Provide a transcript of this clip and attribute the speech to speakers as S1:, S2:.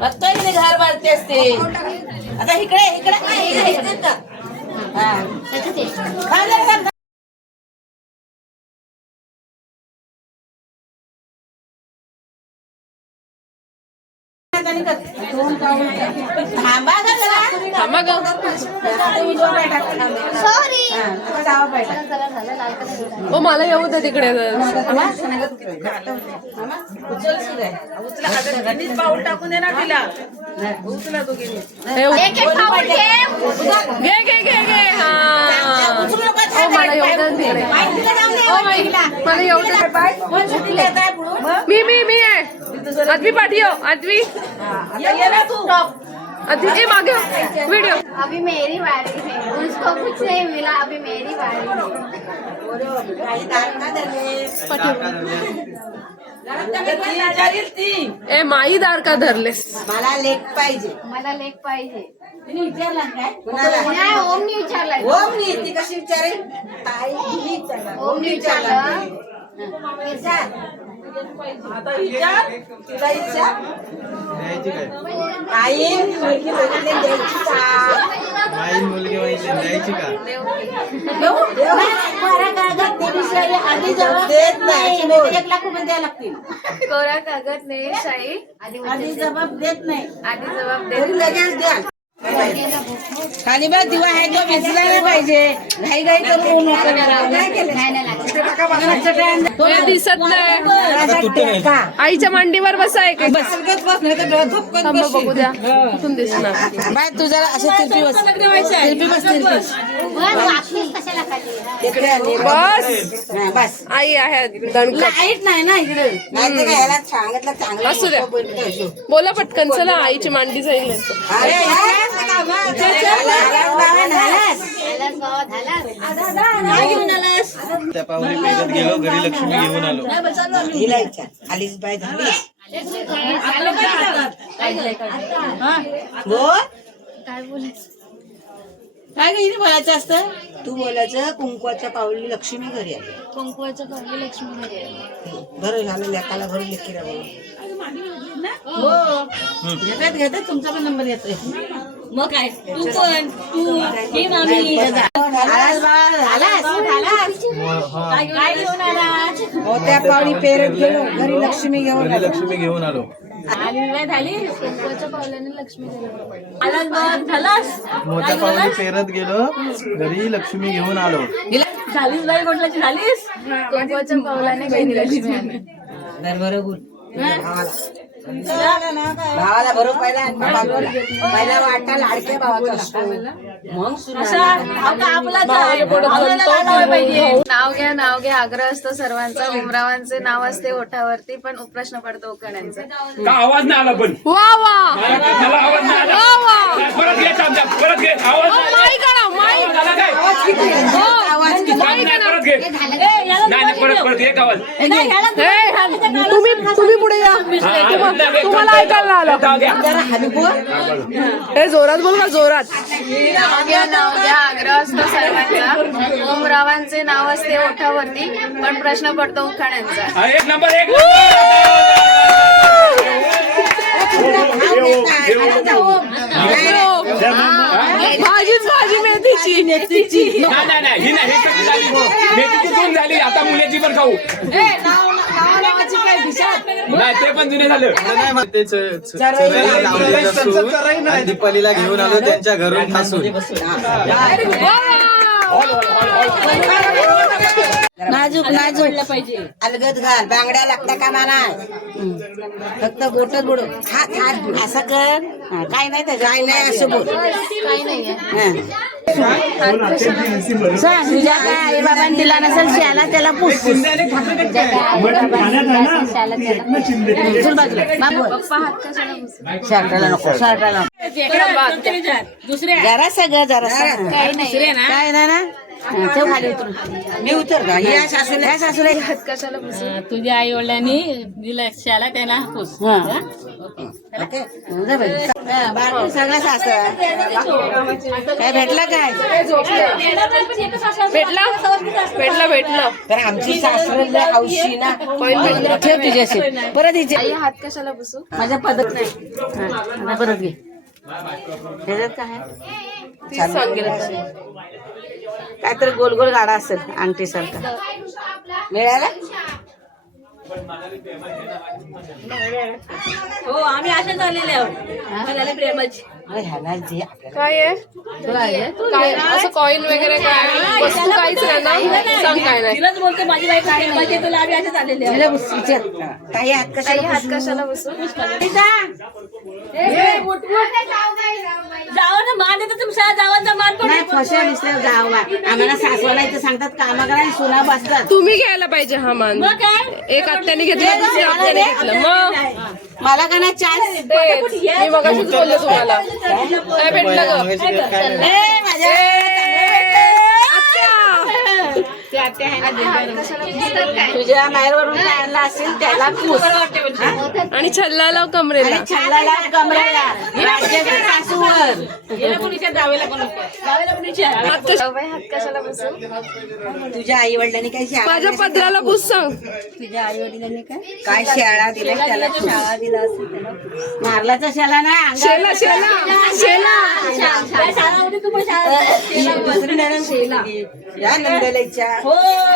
S1: बघतोय तिने घर बांधते असते. आता इकडे इकडे. काय खायला
S2: थांबा ग.
S1: हा.
S2: ओ मला येऊ दे तिकडे.
S1: पाऊल टाकून दे ना तिला. उचला.
S2: हे घे. घे घे घे हा. मला येऊ दे येऊ दे. मी मी मी आहे. आदवी पाठीयो आदवी
S1: तू.
S2: ए मागे व्हिडिओ
S3: अभी मेरी बारी है उसको कुछ नहीं मिला अभी मेरी बारी है
S1: काही दार का? ती ती.
S2: ए धरलेस
S1: मला लेख पाहिजे
S3: मला लेख पाहिजे
S1: तिने काय
S3: ओमनी विचारलाय
S1: ओम ती कशी विचारेल ताई
S3: ओमनी
S1: विचार आई मुलगी बघितली द्यायची का?
S4: आई मुलगी माहिती द्यायची का?
S1: देऊ? देऊ? बरं कागद ते विषयी आधी जबाब देत नाही नाही. तर एक लाख रुपये द्यायला लागतील.
S3: कोरा कागद नाही शाही
S1: आधी जबाब देत नाही.
S3: आधी जबाब
S1: तरी लगेच द्या. खाली बघ दिवा आहे तो विसरायला नाही पाहिजे. घाई घाई करून नको नाही केलं
S2: दिसत नाही
S1: का
S2: आईच्या मांडीवर बसा एक एक.
S1: बस बस नाही तर धपकन
S2: थांबा बघू द्या कुठून दिसणार
S1: बाय तू जरा असं तिरपी बस तिरपी बस तिरपी हा,
S2: आई आहे दणकट
S1: लाइट नाही ना इकडे
S2: असू द्या. बोला पटकन चला आईची मांडी जाईल
S1: अरे,
S4: त्या पाहुणे पेरत गेलो घरी लक्ष्मी घेऊन आलो.
S1: हिला. आलीच बाय झाली. बोल.
S3: काय बोलायचं?
S1: काय काही बोलायचं असतं? तू बोलायचं कुंकवाच्या पावली लक्ष्मी घरी आली.
S3: कुंकवाचं पाहिजे लक्ष्मी घरी आली.
S1: बरं झालं लेकाला भरून लेकीला हो. घेतात घेतात तुमचा पण नंबर येतोय. मग काय? तू पण तू हे मामी. आलास बाळा आलास? काय घेऊन आलास? त्या पावली पेरत गेलो घरी लक्ष्मी घेऊन
S4: घरी लक्ष्मी घेऊन आलो.
S3: लक्ष्मी
S4: मोठ्या पाहुणे पेरत गेलो घरी लक्ष्मी घेऊन आलो.
S3: कुंकवाच्या पावलाने घरी लक्ष्मी? आली
S1: दरबार गुल भावाला भरून पहिला. पहिला वाटा लाडक्या भावाचा असतो. मग
S3: नाव घ्या नाव घ्या. आग्रह असतो सर्वांचा उमरावांचे नाव असते ओठावरती पण प्रश्न पडतो उखाण्यांचा
S5: का आवाज नाही आला पण? मला आवाज नाही आला? परत घे थांब, थांब, परत घे. आवाज आवाज परत परत परत एक आवाज.
S2: हे, तुम्ही तुम्ही पुढे या. तुम्हा- तुम्हाला ऐकायला आलं.
S5: जाऊ द्या.
S2: हे. जोरात बोल. का जोरात
S3: नाव घ्या नाव घ्या आग्रह असतो सर्वांचा ओमरावांचे नाव असते ओठावरती पण प्रश्न पडतो उखाण्यांचा.
S5: हा, एक नंबर एक
S2: भाजीच भाजी मेथीची
S5: नाही नाही नाही ही नाही हे सगळी झाली. मेथीची दोन झाली? आता मुलाची पण खाऊ. नाही ते पण जुने झालं.
S4: नाही मग ते च- च- चराईला लावलेलं असून आणि दीपालीला घेऊन आलो त्यांच्या घरून ठासून
S1: नाजूक नाजूक. पाहिजे अलगद घाल बांगड्या लागता कामा नाही फक्त बोटच बुड हात असं कर. हा, काय नाही तर काय नाही असं बोल
S3: काही नाहीये.
S1: हा. सांग तुझ्या काय आई बाबांनी दिला नसेल शाला त्याला पूस पूस. चल बाजूला. बाबू शर्टाला नको शर्टाला जरा सगळं जरा
S3: काही नाही
S1: काय नाही ना? ठेव खाली उतरून. मी उतर का या सासूला या सासूला
S3: हात कशाला बसू
S6: तुझ्या आई वडिलांनी दिला शाला त्याला पुस
S1: हा. ओके. जा बाई. हा, बारकं सगळं सासर काय भेटलं काय?
S2: भेटला. भेटला भेटलं.
S1: तर आमची सासर हौशी ना. ठेव तुझ्याशी. परत हिचे
S3: आई हात कशाला बसू?
S1: माझ्या पदर नाही हा, आता परत घे. ह्याच्यात काय आहे? छान. काहीतरी गोल गोल गाडा असेल अंगठी सारखा मिळाला?
S7: हो आम्ही आहोत. प्रेमाची.
S1: ह्याला जे आपल्याला
S2: काय आहे? काय असं कॉइन वगैरे काय वस्तू काहीच नाही ना? सांग काय नाही.
S7: तिलाच बोलते माझी बाई प्रेमाची आहे, तुला आम्ही असेच आलेले आहोत.
S1: ह्याला बस विचार. काही हात कशाला
S3: हात कशाला बसू
S7: जावं ना मान येतं तुमच्या जावांचा मान पण
S1: नाही फसव्या दिसल्या जावा आम्हाला सासवाला इथं सांगतात कामा करा आणि सुना बसतात.
S2: तुम्ही घ्यायला पाहिजे हा मान.
S7: मग काय?
S2: एक आत्याने घेतला दुसऱ्या आत्याने घेतलं. मग?
S1: मला का ना चान्स
S2: तेच मी मगाशीच बोलले तुम्हाला. काय भेटलं ग.
S1: ए, माझ्या तुझ्या माहेरवरून काय आणलं असेल त्याला पूस.
S2: आणि छल्लाला कमरेला.
S1: छल्लाला कमरेला. राज्याच्या सासूवर.
S7: गेल्या पण विचार जावेला पण जावेला पण विचार
S2: आता
S3: जाऊबाई हात कशाला बसू?
S1: तुझ्या आई वडिलांनी काही शाळा
S2: माझ्या पदराला पुस सांग.
S7: तुझ्या आई वडिलांनी काय?
S1: काय शाळा त्याला
S7: शाळा दिला असेल त्याला
S1: मारलाचा शाळा ना?
S2: शेला शेला शेला.
S7: त्या शाळा. होती तू पण शाळा
S1: दुसरी नरम या नंदलेच्या
S7: हो